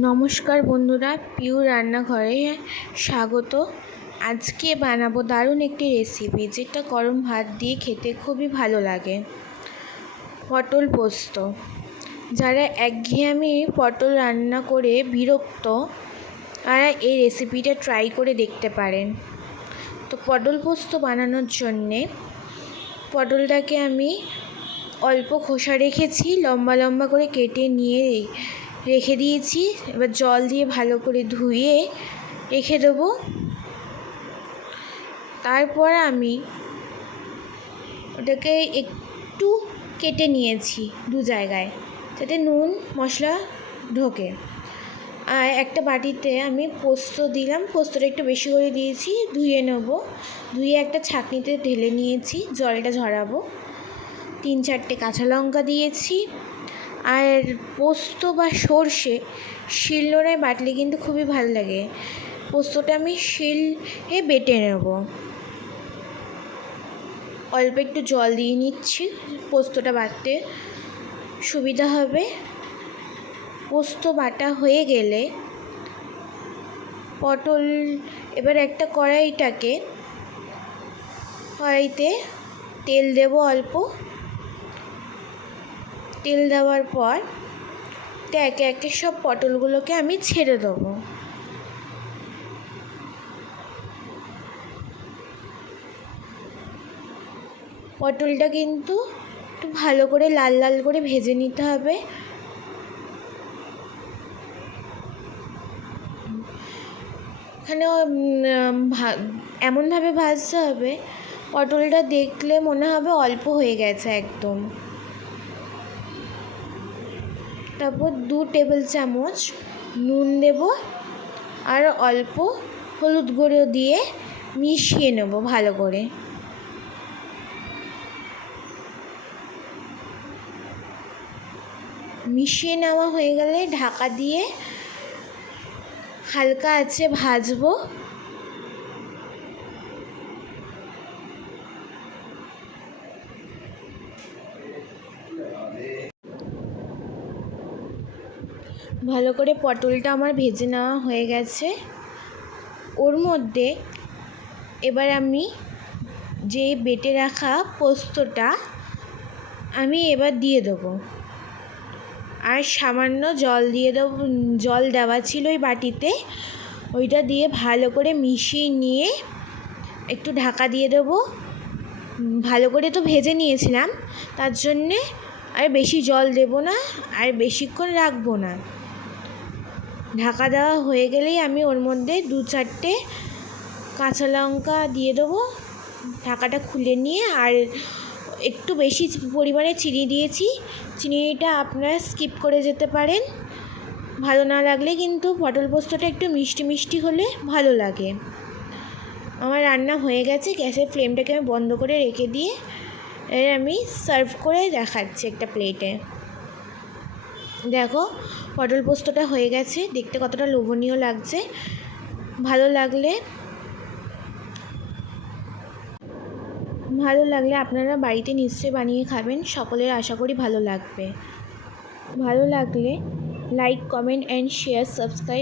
নমস্কার বন্ধুরা, পিউ রান্নাঘরে স্বাগত। আজকে বানাবো দারুণ একটি রেসিপি, যেটা গরম ভাত দিয়ে খেতে খুবই ভালো লাগে। পটল পোস্ত। যারা একঘেয়েমি পটল রান্না করে বিরক্ত, তারা এই রেসিপিটা ট্রাই করে দেখতে পারেন। তো পটল পোস্ত বানানোর জন্যে পটলটাকে আমি অল্প খোসা রেখেছি, লম্বা লম্বা করে কেটে নিয়ে রেখে দিয়েছি। এবার জল দিয়ে ভালো করে ধুয়ে রেখে দেবো। তারপর আমি ওটাকে একটু কেটে নিয়েছি দু জায়গায়, যাতে নুন মশলা ঢোকে। আর একটা বাটিতে আমি পোস্ত দিলাম, পোস্তটা একটু বেশি করে দিয়েছি, ধুয়ে নেব। ধুয়ে একটা ছাঁকনিতে ঢেলে নিয়েছি, জলটা ঝরাবো। 3-4টে কাঁচা লঙ্কা দিয়েছি। আর পোস্ত বা সর্ষে শিলনোড়ায় বাটলে কিন্তু খুবই ভালো লাগে। পোস্তটা আমি শিলে বেটে নেব। অল্প একটু জল দিয়ে নিচ্ছি, পোস্তটা বাটতে সুবিধা হবে। পোস্ত বাটা হয়ে গেলে পটল, এবার একটা কড়াইতে তেল দেব অল্প। তেল দেওয়ার পর একে একে সব পটলগুলোকে আমি ছেড়ে দেবো। পটলটা কিন্তু একটু ভালো করে লাল লাল করে ভেজে নিতে হবে। এখানে এমনভাবে ভাজতে হবে পটলটা দেখলে মনে হবে অল্প হয়ে গেছে একদম। তারপর 2 টেবিল চামচ নুন দেব, আর অল্প হলুদ গুঁড়ো দিয়ে মিশিয়ে নেব ভালো করে। মিশিয়ে নেওয়া হয়ে গেলে ঢাকা দিয়ে হালকা আঁচে ভাজবো। ভালো করে পটলটা আমার ভেজে নেওয়া হয়ে গেছে। ওর মধ্যে এবার আমি যে বেটে রাখা পোস্তটা আমি এবার দিয়ে দেবো। আর সামান্য জল দিয়ে দেবো, জল দেওয়া ছিল ওই বাটিতে, ওইটা দিয়ে ভালো করে মিশিয়ে নিয়ে একটু ঢাকা দিয়ে দেবো। ভালো করে তো ভেজে নিয়েছিলাম, তার জন্যে আর বেশি জল দেব না, আর বেশিক্ষণ রাখবো না। ঢাকা দেওয়া হয়ে গেলেই আমি ওর মধ্যে 2-4টে কাঁচা লঙ্কা দিয়ে দেবো। ঢাকাটা খুলে নিয়ে আর একটু বেশি পরিমাণে চিনি দিয়েছি। চিনিটা আপনারা স্কিপ করে যেতে পারেন, ভালো না লাগলে। কিন্তু পটল পোস্তটা একটু মিষ্টি মিষ্টি হলে ভালো লাগে। আমার রান্না হয়ে গেছে, গ্যাসের ফ্লেমটাকে আমি বন্ধ করে রেখে দিয়ে এর আমি সার্ভ করে দেখাচ্ছি একটা প্লেটে। দেখো পটল পোস্তটা হয়ে গেছে, দেখতে কতটা লোভনীয় লাগছে। ভালো লাগলে আপনারা বাড়িতে নিশ্চয়ই বানিয়ে খাবেন। সকলের আশা করি ভালো লাগবে। ভালো লাগলে like, comment and share, subscribe.